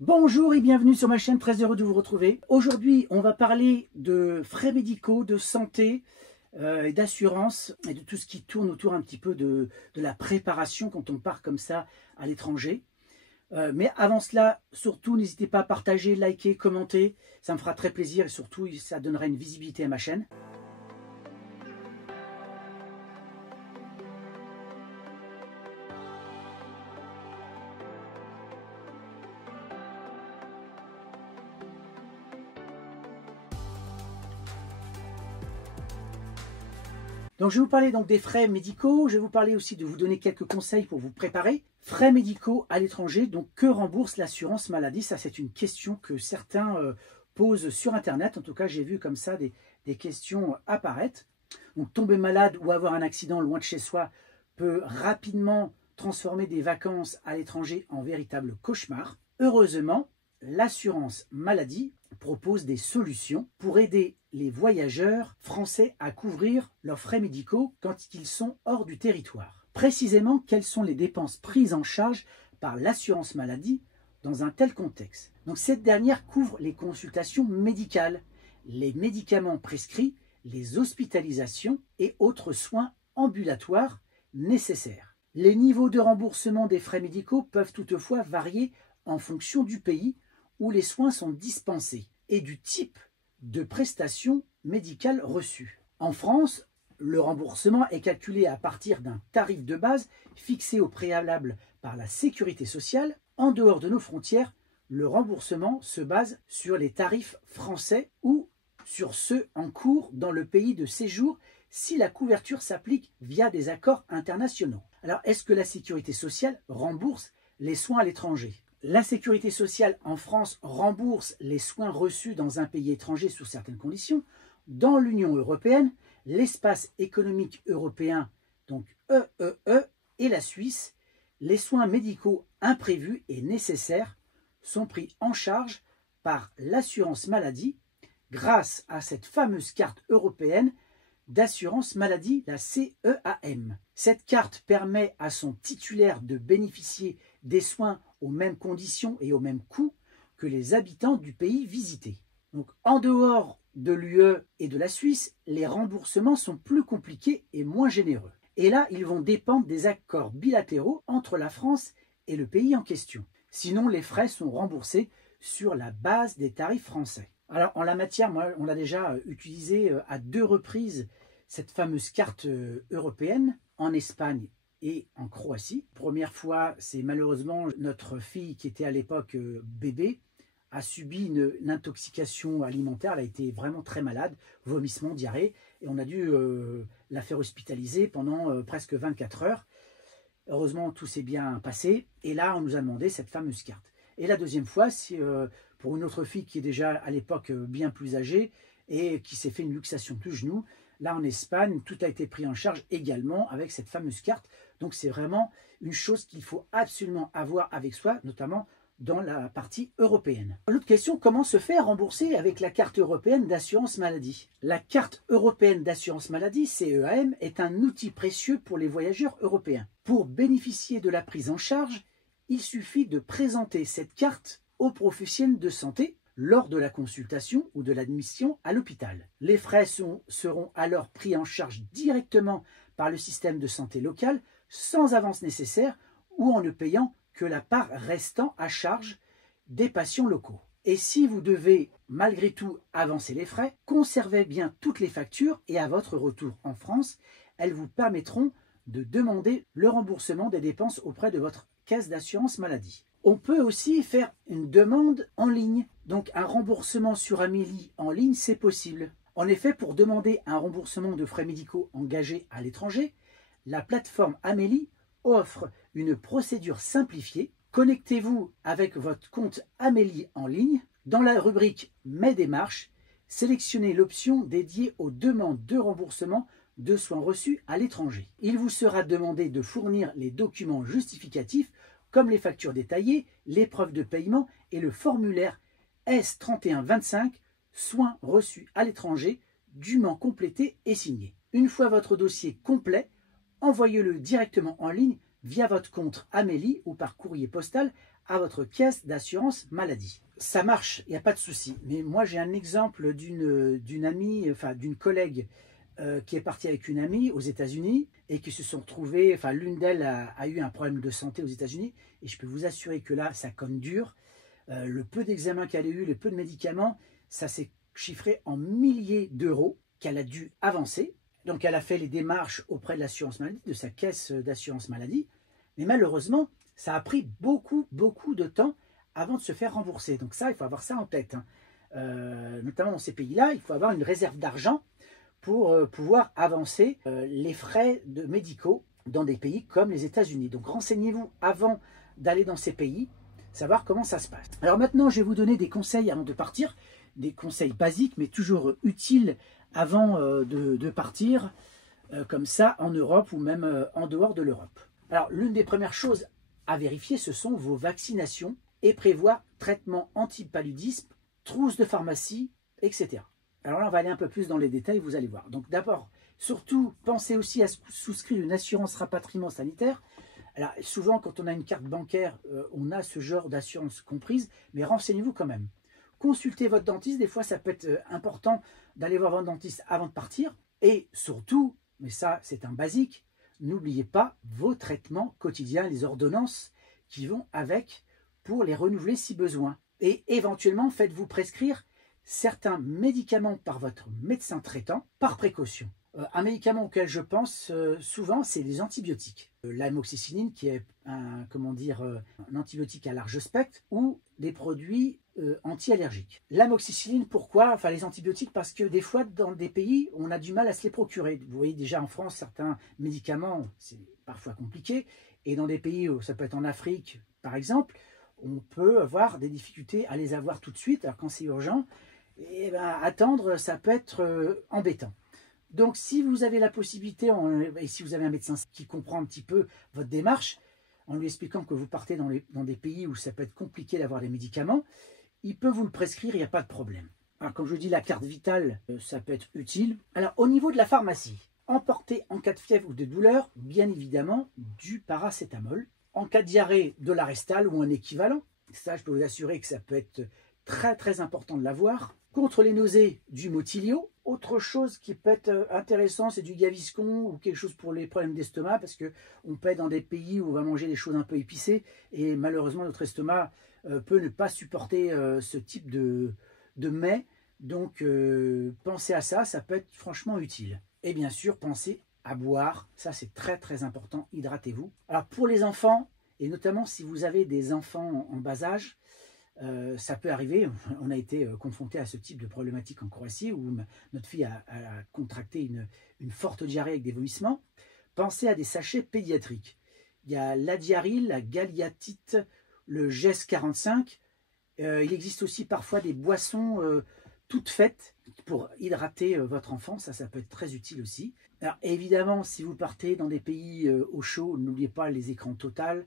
Bonjour et bienvenue sur ma chaîne, très heureux de vous retrouver. Aujourd'hui, on va parler de frais médicaux, de santé et d'assurance et de tout ce qui tourne autour un petit peu de la préparation quand on part comme ça à l'étranger. Mais avant cela, surtout, n'hésitez pas à partager, liker, commenter. Ça me fera très plaisir et surtout, ça donnera une visibilité à ma chaîne. Donc, je vais vous parler donc des frais médicaux. Je vais vous parler aussi de vous donner quelques conseils pour vous préparer. Frais médicaux à l'étranger, donc que rembourse l'assurance maladie? Ça, c'est une question que certains posent sur Internet. En tout cas, j'ai vu comme ça des questions apparaître. Donc, tomber malade ou avoir un accident loin de chez soi peut rapidement transformer des vacances à l'étranger en véritable cauchemar. Heureusement, l'assurance maladie propose des solutions pour aider les voyageurs français à couvrir leurs frais médicaux quand ils sont hors du territoire. Précisément, quelles sont les dépenses prises en charge par l'assurance maladie dans un tel contexte? Donc, cette dernière couvre les consultations médicales, les médicaments prescrits, les hospitalisations et autres soins ambulatoires nécessaires. Les niveaux de remboursement des frais médicaux peuvent toutefois varier en fonction du pays où les soins sont dispensés et du type de prestations médicales reçues. En France, le remboursement est calculé à partir d'un tarif de base fixé au préalable par la Sécurité sociale. En dehors de nos frontières, le remboursement se base sur les tarifs français ou sur ceux en cours dans le pays de séjour si la couverture s'applique via des accords internationaux. Alors, est-ce que la Sécurité sociale rembourse les soins à l'étranger? La Sécurité sociale en France rembourse les soins reçus dans un pays étranger sous certaines conditions. Dans l'Union européenne, l'espace économique européen, donc EEE, et la Suisse, les soins médicaux imprévus et nécessaires sont pris en charge par l'assurance maladie grâce à cette fameuse carte européenne d'assurance maladie, la CEAM. Cette carte permet à son titulaire de bénéficier des soins aux mêmes conditions et au même coût que les habitants du pays visité. Donc, en dehors de l'UE et de la Suisse, les remboursements sont plus compliqués et moins généreux. Et là, ils vont dépendre des accords bilatéraux entre la France et le pays en question. Sinon, les frais sont remboursés sur la base des tarifs français. Alors, en la matière, moi, on a déjà utilisé à 2 reprises cette fameuse carte européenne en Espagne et en Croatie. Première fois, c'est malheureusement notre fille qui était à l'époque bébé a subi une intoxication alimentaire. Elle a été vraiment très malade, vomissement, diarrhée, et on a dû la faire hospitaliser pendant presque 24 heures. Heureusement, tout s'est bien passé, et là, on nous a demandé cette fameuse carte. Et la deuxième fois, c'est pour une autre fille qui est déjà à l'époque bien plus âgée et qui s'est fait une luxation du genou. Là, en Espagne, tout a été pris en charge également avec cette fameuse carte. Donc, c'est vraiment une chose qu'il faut absolument avoir avec soi, notamment dans la partie européenne. L'autre question, comment se faire rembourser avec la carte européenne d'assurance maladie? La carte européenne d'assurance maladie, CEAM, est un outil précieux pour les voyageurs européens. Pour bénéficier de la prise en charge, il suffit de présenter cette carte aux professionnels de santé lors de la consultation ou de l'admission à l'hôpital. Les frais seront alors pris en charge directement par le système de santé local sans avance nécessaire ou en ne payant que la part restant à charge des patients locaux. Et si vous devez malgré tout avancer les frais, conservez bien toutes les factures et à votre retour en France, elles vous permettront de demander le remboursement des dépenses auprès de votre caisse d'assurance maladie. On peut aussi faire une demande en ligne. Donc un remboursement sur Amélie en ligne, c'est possible. En effet, pour demander un remboursement de frais médicaux engagés à l'étranger, la plateforme Amélie offre une procédure simplifiée. Connectez-vous avec votre compte Amélie en ligne. Dans la rubrique « Mes démarches », sélectionnez l'option dédiée aux demandes de remboursement de soins reçus à l'étranger. Il vous sera demandé de fournir les documents justificatifs comme les factures détaillées, les preuves de paiement et le formulaire S3125, soins reçus à l'étranger, dûment complété et signé. Une fois votre dossier complet, envoyez-le directement en ligne via votre compte Amélie ou par courrier postal à votre caisse d'assurance maladie. Ça marche, il n'y a pas de souci. Mais moi, j'ai un exemple d'une amie, enfin d'une collègue qui est partie avec une amie aux États-Unis et qui se sont retrouvées, enfin l'une d'elles a eu un problème de santé aux États-Unis et je peux vous assurer que là, ça conne dur. Le peu d'examens qu'elle a eu, le peu de médicaments, ça s'est chiffré en milliers d'euros qu'elle a dû avancer. Donc elle a fait les démarches auprès de l'assurance maladie, de sa caisse d'assurance maladie, mais malheureusement, ça a pris beaucoup de temps avant de se faire rembourser. Donc ça, il faut avoir ça en tête, hein. Notamment dans ces pays-là, il faut avoir une réserve d'argent pour pouvoir avancer les frais médicaux dans des pays comme les États-Unis. Donc renseignez-vous avant d'aller dans ces pays, savoir comment ça se passe. Alors maintenant, je vais vous donner des conseils avant de partir, des conseils basiques, mais toujours utiles avant de partir, comme ça, en Europe ou même en dehors de l'Europe. Alors, l'une des premières choses à vérifier, ce sont vos vaccinations et prévoir traitement anti-paludisme, trousse de pharmacie, etc. Alors là, on va aller un peu plus dans les détails, vous allez voir. Donc d'abord, surtout, pensez aussi à souscrire une assurance rapatriement sanitaire. Alors souvent, quand on a une carte bancaire, on a ce genre d'assurance comprise, mais renseignez-vous quand même. Consultez votre dentiste, des fois ça peut être important d'aller voir votre dentiste avant de partir. Et surtout, mais ça c'est un basique, n'oubliez pas vos traitements quotidiens, les ordonnances qui vont avec pour les renouveler si besoin. Et éventuellement, faites-vous prescrire certains médicaments par votre médecin traitant par précaution. Un médicament auquel je pense souvent, c'est les antibiotiques. L'amoxicilline qui est un antibiotique à large spectre ou des produits anti-allergiques. L'amoxicilline, pourquoi? Enfin les antibiotiques parce que des fois dans des pays, on a du mal à se les procurer. Vous voyez déjà en France, certains médicaments, c'est parfois compliqué. Et dans des pays, ça peut être en Afrique par exemple, on peut avoir des difficultés à les avoir tout de suite. Alors quand c'est urgent, et ben, attendre, ça peut être embêtant. Donc, si vous avez la possibilité, et si vous avez un médecin qui comprend un petit peu votre démarche, en lui expliquant que vous partez dans des pays où ça peut être compliqué d'avoir des médicaments, il peut vous le prescrire, il n'y a pas de problème. Alors, comme je vous dis, la carte vitale, ça peut être utile. Alors, au niveau de la pharmacie, emportez en cas de fièvre ou de douleur, bien évidemment, du paracétamol. En cas de diarrhée, de l'Arestal ou un équivalent. Ça, je peux vous assurer que ça peut être très important de l'avoir. Contre les nausées, du Motilio. Autre chose qui peut être intéressant, c'est du Gaviscon ou quelque chose pour les problèmes d'estomac, parce qu'on peut être dans des pays où on va manger des choses un peu épicées, et malheureusement notre estomac peut ne pas supporter ce type de mets. Donc pensez à ça, ça peut être franchement utile. Et bien sûr, pensez à boire, ça c'est très important, hydratez-vous. Alors pour les enfants, et notamment si vous avez des enfants en bas âge, ça peut arriver, on a été confronté à ce type de problématique en Croatie où notre fille a contracté une forte diarrhée avec des vomissements. Pensez à des sachets pédiatriques. Il y a l'Adiaryl, la Galiatite, le GES 45. Il existe aussi parfois des boissons toutes faites pour hydrater votre enfant. Ça peut être très utile aussi. Alors évidemment, si vous partez dans des pays au chaud, n'oubliez pas les écrans Total,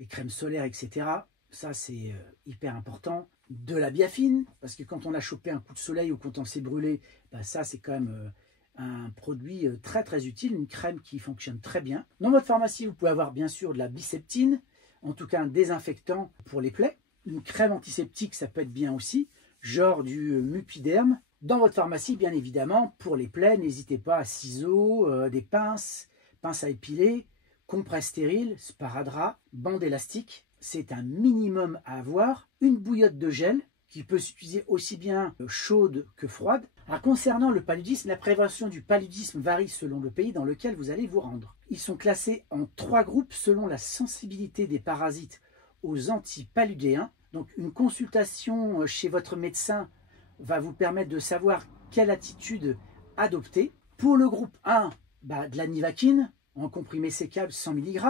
les crèmes solaires, etc. Ça, c'est hyper important. De la biafine, parce que quand on a chopé un coup de soleil ou quand on s'est brûlé, bah ça, c'est quand même un produit très utile, une crème qui fonctionne très bien. Dans votre pharmacie, vous pouvez avoir bien sûr de la biseptine, en tout cas un désinfectant pour les plaies. Une crème antiseptique, ça peut être bien aussi, genre du Mupiderm. Dans votre pharmacie, bien évidemment, pour les plaies, n'hésitez pas à ciseaux, des pinces à épiler, compresse stérile, sparadrap, bande élastique. C'est un minimum à avoir. Une bouillotte de gel qui peut s'utiliser aussi bien chaude que froide. Alors, concernant le paludisme, la prévention du paludisme varie selon le pays dans lequel vous allez vous rendre. Ils sont classés en 3 groupes selon la sensibilité des parasites aux antipaludéens. Donc une consultation chez votre médecin va vous permettre de savoir quelle attitude adopter. Pour le groupe 1, de la Nivaquine en comprimé sécable 100 mg.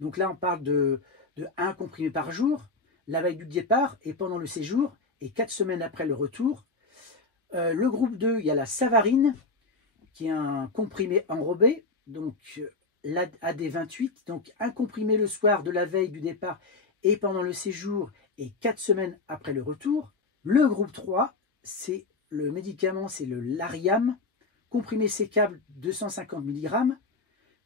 Donc là, on parle de 1 comprimé par jour, la veille du départ et pendant le séjour, et 4 semaines après le retour. Le groupe 2, il y a la Savarine, qui est un comprimé enrobé, donc l'AD28, donc 1 comprimé le soir de la veille du départ et pendant le séjour, et 4 semaines après le retour. Le groupe 3, c'est le médicament, c'est le Lariam, comprimé sécable 250 mg.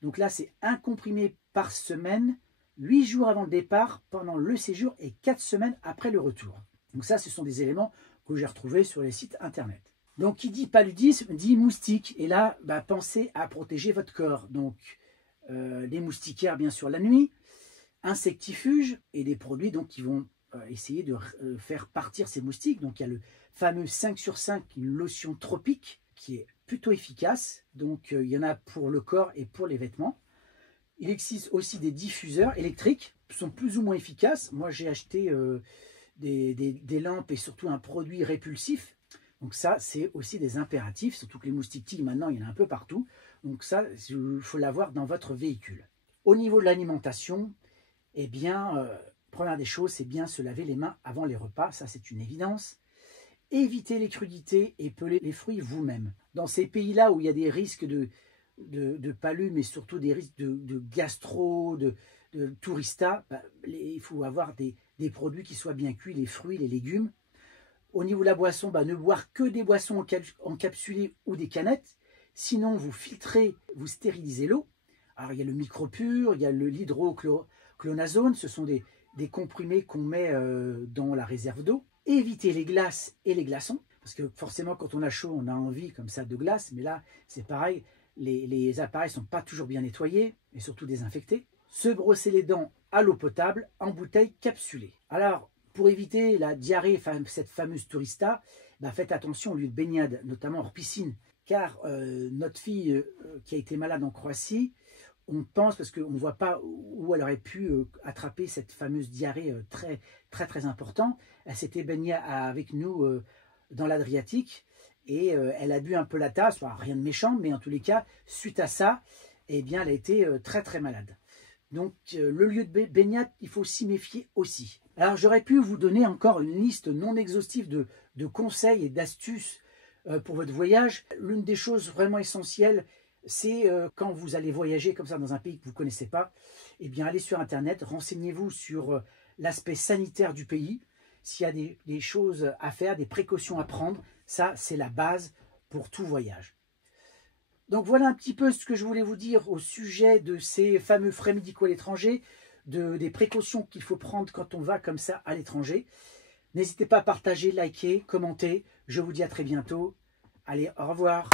Donc là, c'est 1 comprimé par semaine 8 jours avant le départ, pendant le séjour et 4 semaines après le retour. Donc ça, ce sont des éléments que j'ai retrouvés sur les sites internet. Donc qui dit paludisme dit moustique. Et là, pensez à protéger votre corps. Donc les moustiquaires bien sûr la nuit, insectifuges et des produits donc qui vont essayer de faire partir ces moustiques. Donc il y a le fameux 5 sur 5, une lotion tropique qui est plutôt efficace. Donc il y en a pour le corps et pour les vêtements. Il existe aussi des diffuseurs électriques qui sont plus ou moins efficaces. Moi j'ai acheté des lampes et surtout un produit répulsif. Donc ça c'est aussi des impératifs, surtout que les moustiques tigres maintenant il y en a un peu partout. Donc ça il faut l'avoir dans votre véhicule. Au niveau de l'alimentation, eh bien première des choses, c'est bien se laver les mains avant les repas, ça c'est une évidence. Évitez les crudités et pelez les fruits vous-même. Dans ces pays-là où il y a des risques de palud, mais surtout des risques de gastro, de tourista, il faut avoir des produits qui soient bien cuits, les fruits, les légumes. Au niveau de la boisson, ne boire que des boissons encapsulées ou des canettes. Sinon, vous filtrez, vous stérilisez l'eau. Alors, il y a le micropur, il y a l'hydrochlonazone, ce sont des comprimés qu'on met dans la réserve d'eau. Évitez les glaces et les glaçons, parce que forcément, quand on a chaud, on a envie comme ça de glace, mais là, c'est pareil, les appareils ne sont pas toujours bien nettoyés, et surtout désinfectés. Se brosser les dents à l'eau potable, en bouteille capsulée. Alors, pour éviter la diarrhée, cette fameuse tourista, faites attention au lieu de baignade, notamment hors piscine, car notre fille qui a été malade en Croatie, on pense, parce qu'on ne voit pas où elle aurait pu attraper cette fameuse diarrhée très, très, très importante. Elle s'était baignée avec nous dans l'Adriatique et elle a bu un peu la tasse, rien de méchant, mais en tous les cas, suite à ça, eh bien, elle a été très, très malade. Donc, le lieu de baignade, il faut s'y méfier aussi. Alors, j'aurais pu vous donner encore une liste non exhaustive de conseils et d'astuces pour votre voyage. L'une des choses vraiment essentielles, c'est quand vous allez voyager comme ça dans un pays que vous ne connaissez pas, eh bien allez sur internet, renseignez-vous sur l'aspect sanitaire du pays, s'il y a des choses à faire, des précautions à prendre, ça c'est la base pour tout voyage. Donc voilà un petit peu ce que je voulais vous dire au sujet de ces fameux frais médicaux à l'étranger, des précautions qu'il faut prendre quand on va comme ça à l'étranger. N'hésitez pas à partager, liker, commenter, je vous dis à très bientôt, allez au revoir.